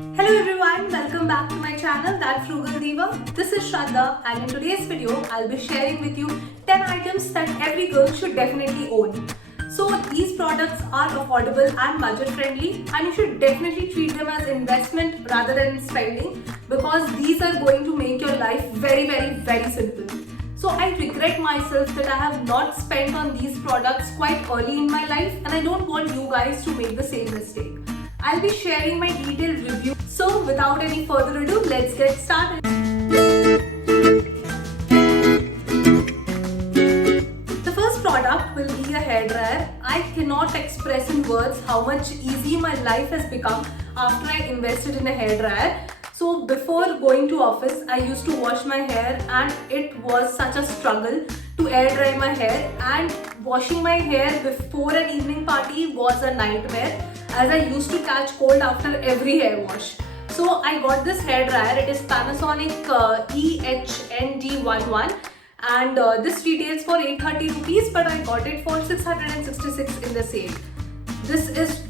Hello everyone, welcome back to my channel That Frugal Diva. This is Shraddha and in today's video I'll be sharing with you 10 items that every girl should definitely own. So these products are affordable and budget friendly and you should definitely treat them as investment rather than spending because these are going to make your life very simple. So I regret myself that I have not spent on these products quite early in my life and I don't want you guys to make the same mistake. I'll be sharing my detailed review. So without any further ado, let's get started. The first product will be a hairdryer. I cannot express in words how much easy my life has become after I invested in a hairdryer. So before going to office, I used to wash my hair and it was such a struggle to air dry my hair, and washing my hair before an evening party was a nightmare as I used to catch cold after every hair wash. So I got this hair dryer. It is Panasonic EHND11 and this retails for 830 rupees, but I got it for 666 in the sale. This is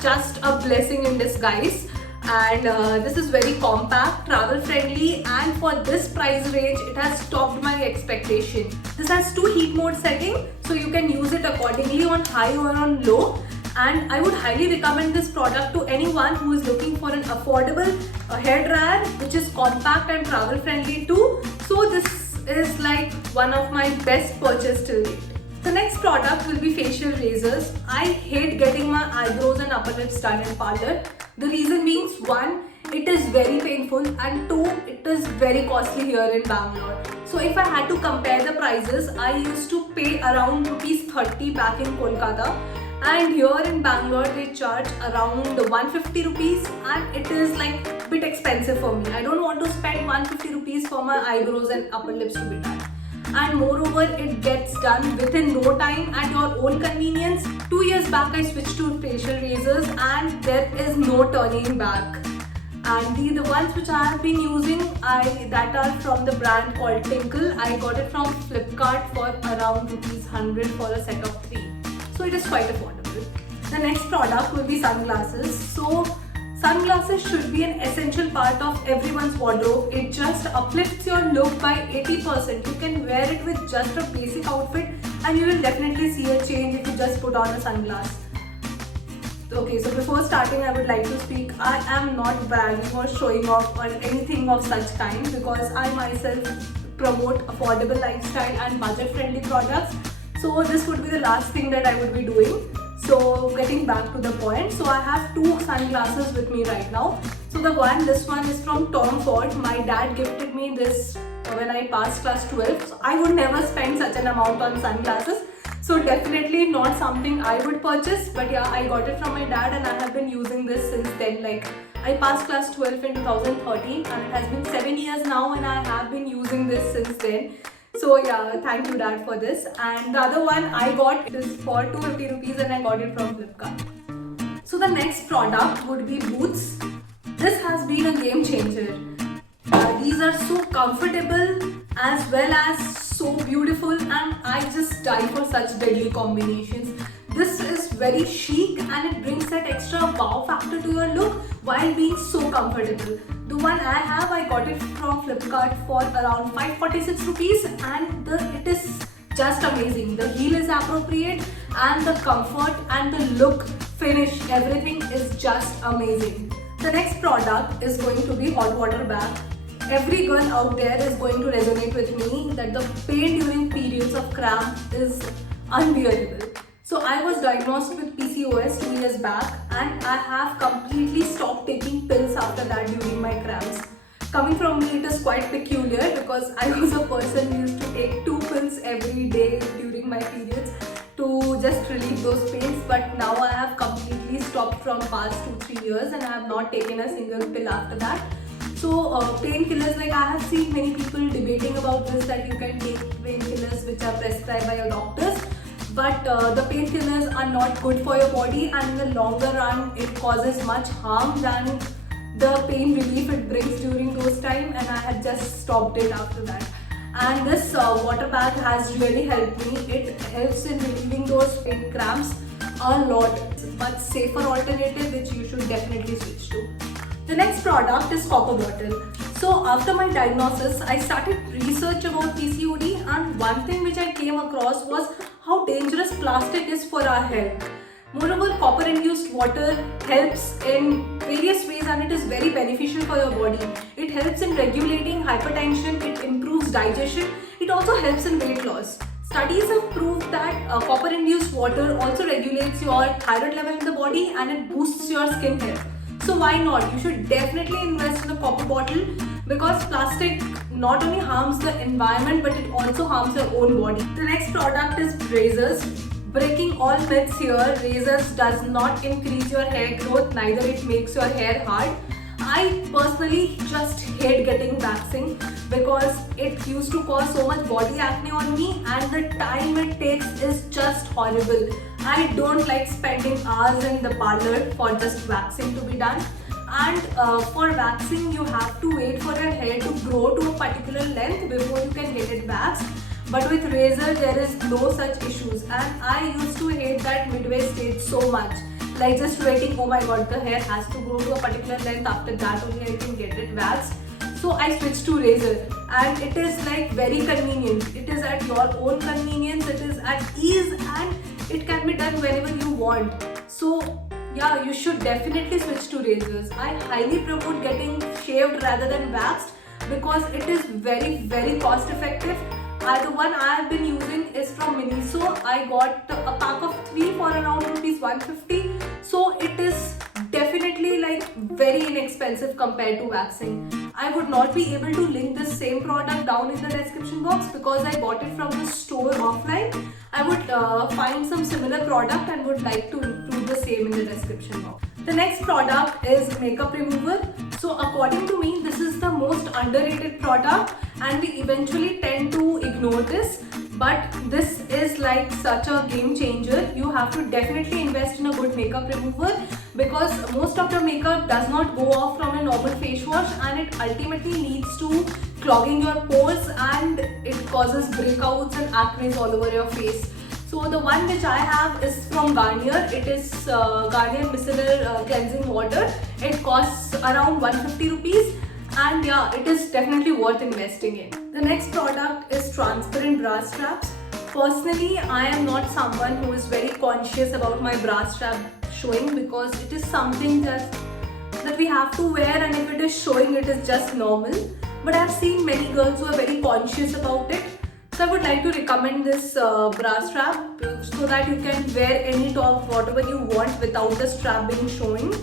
just a blessing in disguise. And this is very compact, travel friendly, and for this price range it has topped my expectation. This has 2 heat mode setting, so you can use it accordingly on high or on low, and I would highly recommend this product to anyone who is looking for an affordable hair dryer which is compact and travel friendly too. So this is like one of my best purchases till date. The next product will be facial razors. I hate getting my eyebrows and upper lips done in parlor. The reason being, 1, it is very painful, and 2, it is very costly here in Bangalore. So if I had to compare the prices, I used to pay around rupees 30 back in Kolkata, and here in Bangalore they charge around 150 rupees, and it is like a bit expensive for me. I don't want to spend 150 rupees for my eyebrows and upper lips to be done. And moreover, it gets done within no time at your own convenience. 2 years back I switched to facial razors and there is no turning back. And the ones which I have been using that are from the brand called Tinkle. I got it from Flipkart for around rupees 100 for a set of 3. So it is quite affordable. The next product will be sunglasses. So sunglasses should be an essential part of everyone's wardrobe. It just uplifts your look by 80%. You can wear it with just a basic outfit and you will definitely see a change if you just put on a sunglass. Okay, so before starting I would like to speak. I am not bragging or showing off or anything of such kind because I myself promote affordable lifestyle and budget friendly products. So this would be the last thing that I would be doing. So getting back to the point, so I have 2 sunglasses with me right now. So this one is from Tom Ford. My dad gifted me this when I passed class 12. So I would never spend such an amount on sunglasses. So definitely not something I would purchase. But yeah, I got it from my dad and I have been using this since then. Like I passed class 12 in 2013 and it has been 7 years now and I have been using this since then. So yeah, thank you dad for this. And the other one I got, it is for 250 rupees and I got it from Flipkart. So the next product would be boots. This has been a game changer. These are so comfortable as well as so beautiful and I just die for such deadly combinations. This is very chic and it brings that extra wow factor to your look while being so comfortable. The one I have, I got it from Flipkart for around 546 rupees and it is just amazing. The heel is appropriate and the comfort and the look, finish, everything is just amazing. The next product is going to be hot water bag. Every girl out there is going to resonate with me that the pain during periods of cramp is unbearable. So I was diagnosed with PCOS 2 years back and I have completely stopped taking pills after that during my cramps. Coming from me, it is quite peculiar because I was a person who used to take 2 pills every day during my periods to just relieve those pains, but now I have completely stopped from past 2-3 years and I have not taken a single pill after that. So painkillers, like I have seen many people debating about this that you can take painkillers which are prescribed by your doctors. But the painkillers are not good for your body and in the longer run it causes much harm than the pain relief it brings during those times, and I had just stopped it after that. And this water bag has really helped me. It helps in relieving those pain cramps a lot. It's a much safer alternative which you should definitely switch to. The next product is copper bottle. So after my diagnosis, I started research about PCOD, and one thing which I came across was how dangerous plastic is for our health. Moreover, copper induced water helps in various ways and it is very beneficial for your body. It helps in regulating hypertension, it improves digestion, it also helps in weight loss. Studies have proved that copper induced water also regulates your thyroid level in the body and it boosts your skin health. So why not? You should definitely invest in a copper bottle, because plastic not only harms the environment but it also harms your own body. The next product is razors. Breaking all myths here, razors does not increase your hair growth, neither it makes your hair hard. I personally just hate getting waxing because it used to cause so much body acne on me and the time it takes is just horrible. I don't like spending hours in the parlor for just waxing to be done. And for waxing you have to wait for your hair to grow to a particular length before you can get it waxed. But with razor there is no such issues, and I used to hate that midway stage so much. Like just waiting, oh my god, the hair has to grow to a particular length, after that only I can get it waxed. So I switched to razor and it is like very convenient. It is at your own convenience, it is at ease and it can be done whenever you want. So yeah, you should definitely switch to razors. I highly promote getting shaved rather than waxed because it is very cost effective. The one I have been using is from Miniso. I got a pack of 3 for around ₹150. So it is definitely like very inexpensive compared to waxing. I would not be able to link this same product down in the description box because I bought it from the store offline. I would find some similar product and would like to include the same in the description box. The next product is makeup remover. So according to me, this is the most underrated product and we eventually tend to ignore this. But this is like such a game changer. You have to definitely invest in a good makeup remover because most of your makeup does not go off from a normal face wash and it ultimately leads to clogging your pores and it causes breakouts and acne all over your face. So the one which I have is from Garnier. It is Garnier Micellar Cleansing Water. It costs around ₹150 and yeah, it is definitely worth investing in. The next product is transparent bra straps. Personally, I am not someone who is very conscious about my bra strap showing because it is something that we have to wear, and if it is showing, it is just normal. But I have seen many girls who are very conscious about it. So I would like to recommend this bra strap so that you can wear any top whatever you want without the strap being showing.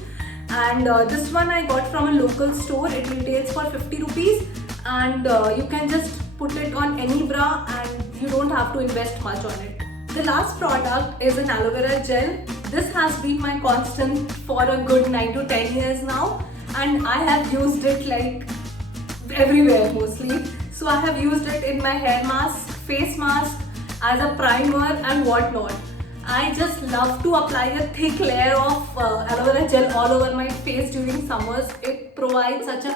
And this one I got from a local store. It retails for ₹50 and you can just put it on any bra and you don't have to invest much on it. The last product is an aloe vera gel. This has been my constant for a good 9 to 10 years now and I have used it like everywhere mostly. So I have used it in my hair mask, face mask, as a primer and whatnot. I just love to apply a thick layer of aloe vera gel all over my face during summers. It provides such a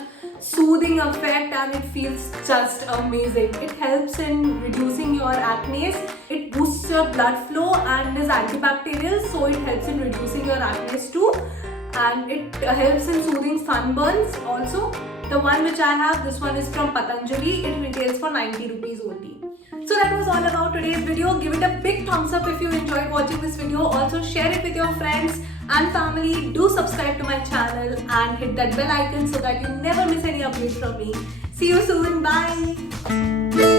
soothing effect and it feels just amazing. It helps in reducing your acne. It boosts your blood flow and is antibacterial, so it helps in reducing your acne too. And it helps in soothing sunburns also. The one which I have, this one is from Patanjali. It retails for ₹90 only. So that was all about today's video. Give it a big thumbs up if you enjoyed watching this video. Also share it with your friends and family. Do subscribe to my channel and hit that bell icon so that you never miss any updates from me. See you soon. Bye.